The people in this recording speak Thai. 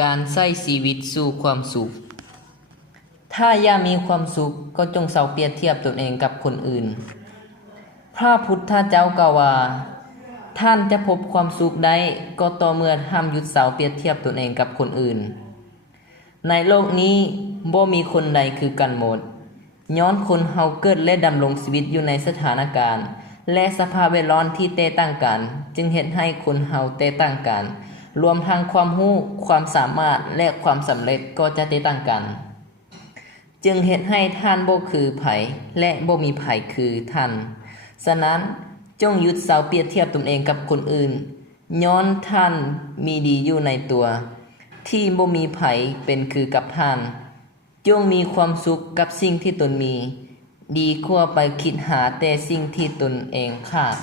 การใช้ชีวิตสู่ความสุขถ้าอยากมีความสุขก็จงเศร้าเปรียบเทียบตนเองกับคนอื่นพระพุทธเจ้ากล่าวว่าท่านจะพบความสุขได้ก็ต่อเมื่อห้ามหยุดเศร้าเปรียบเทียบตนเองกับคนอื่นในโลกนี้บ่มีคนใดคือกันหมดย้อนคนเฮาเกิดและดำรงชีวิตอยู่ในสถานการณ์และสภาพแวดล้อมที่แตกต่างกันจึงเฮ็ดให้คนเฮาแตกต่างกันรวมทั้งความรู้ความสามารถและความสำเร็จก็จะแตกต่างกันจึงเฮ็ดให้ท่านบ่คือไผและบ่มีไผคือท่านฉะนั้นจงหยุดเศร้าเปรียบเทียบตนเองกับคนอื่นย้อนท่านมีดีอยู่ในตัวที่บ่มีไผเป็นคือกับท่านจงมีความสุขกับสิ่งที่ตนมีดีกว่าไปคิดหาแต่สิ่งที่ตนเองขาด